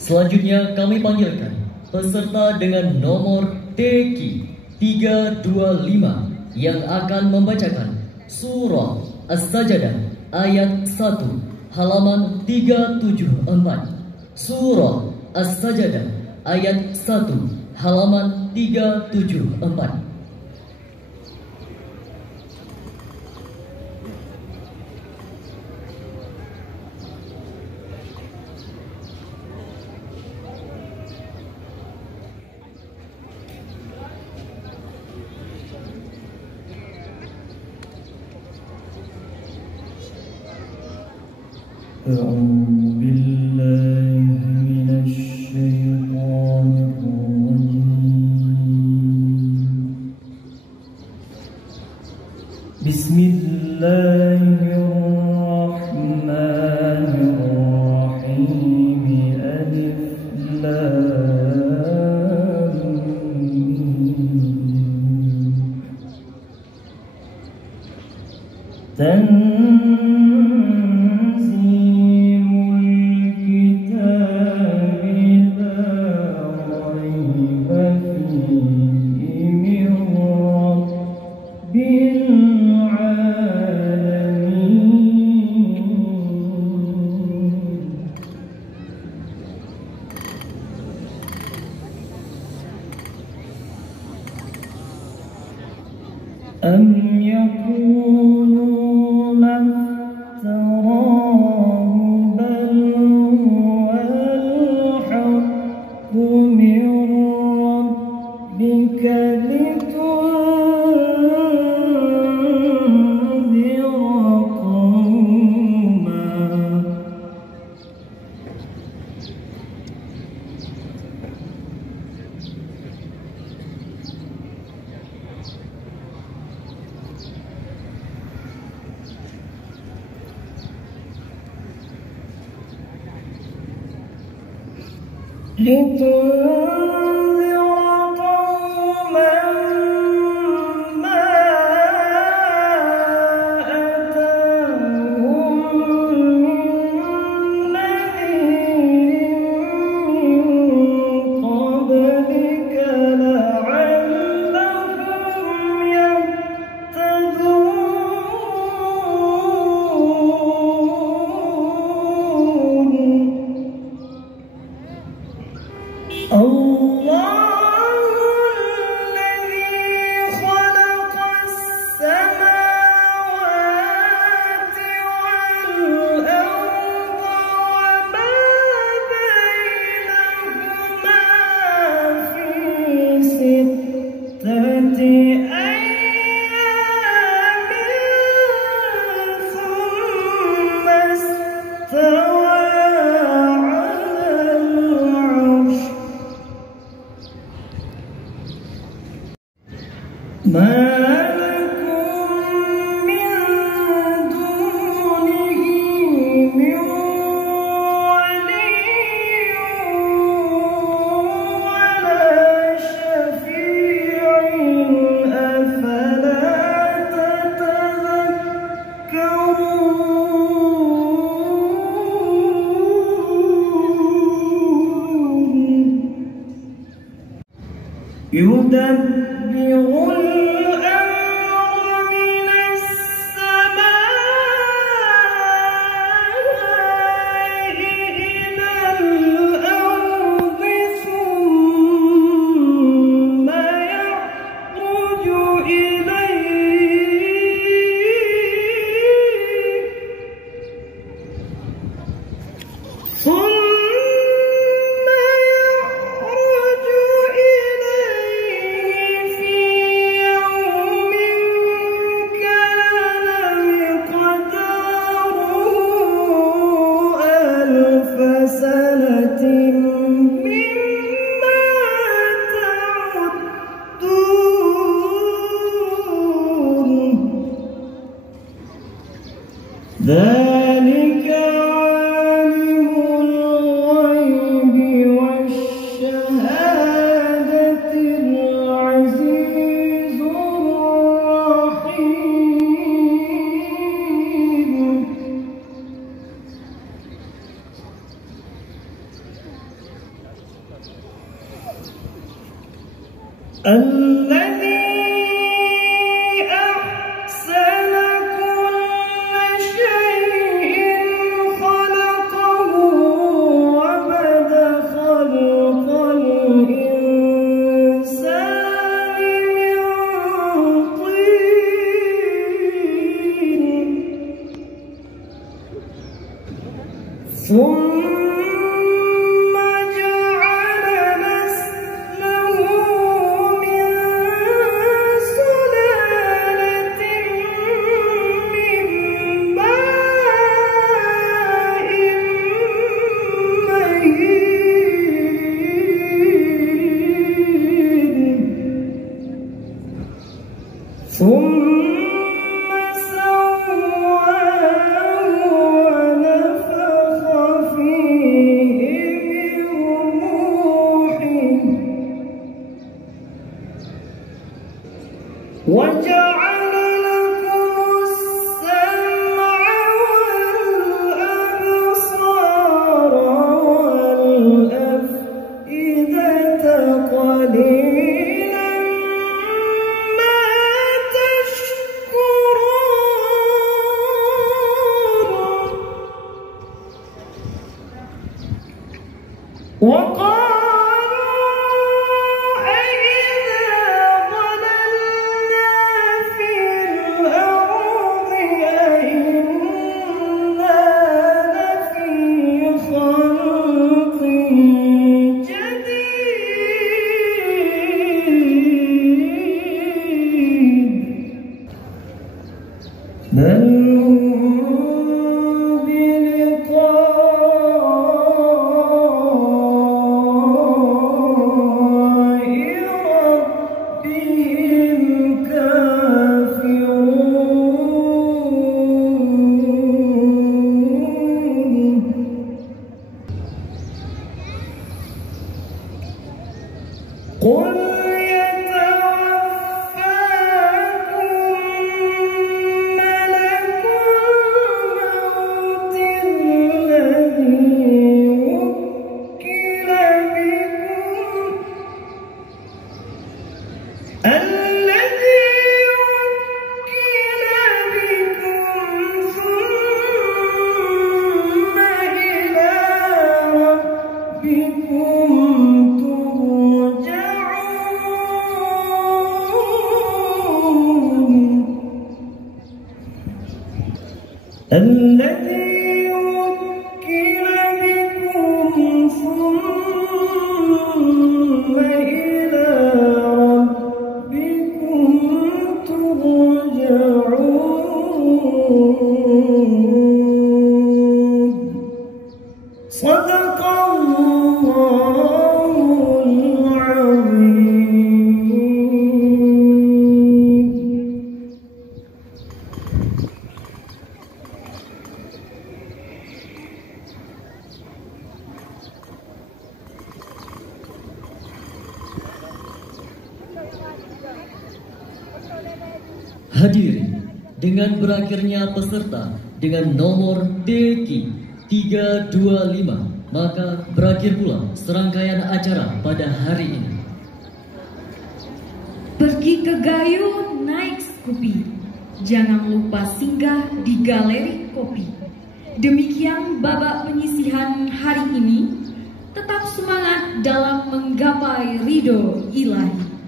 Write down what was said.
Selanjutnya kami panggilkan peserta dengan nomor TQ 325 yang akan membacakan surah As-Sajdah ayat 1 halaman 374. Surah As-Sajdah ayat 1 halaman 374. أعوذ بالله من الشيطان الرجيم. بسم الله الرحمن الرحيم. ألف لام تنزيل الكتاب لا ريب فيه من رب العالمين. أم يقولون افتراه بل هو الحق من ربك لتنذر قوما ما أتاهم من نذير من قبلك لعلهم يهتدون. الله الذي خلق السماوات والأرض وما بينهما في 6 أيام ثم استوى على العرش. ما لكم من دونه من ولي ولا شفيع أفلا تتذكرون. يدبر الأمر من السماء إلى الأرض ثم يعرج إليه في الذي أحسن كل شيء خلقه وبدأ خلق الإنسان من طين ثم جعل نسله من سلالة من ماء مهين ثم سواه ونفخ فيه من روحه وجعل لكم السمع والأبصار والأفئدة قليلا ما تشكرون وقالوا أئذا ضللنا في الأرض أئنا لفي خلق جديد بل هم بلقاء ربهم كافرون قل يتوفاكم ملك الموت الذي وكل بكم ثم إلى ربكم ترجعون الذي وكل بكم ثم إلى ربكم ترجعون صدق الله العظيم. Hadirin, dengan berakhirnya peserta dengan nomor DQ 325, maka berakhir pula serangkaian acara pada hari ini. Pergi ke Gayo naik Skupi. Jangan lupa singgah di Galeri Kopi. Demikian babak penyisihan hari ini. Tetap semangat dalam menggapai ridho ilahi.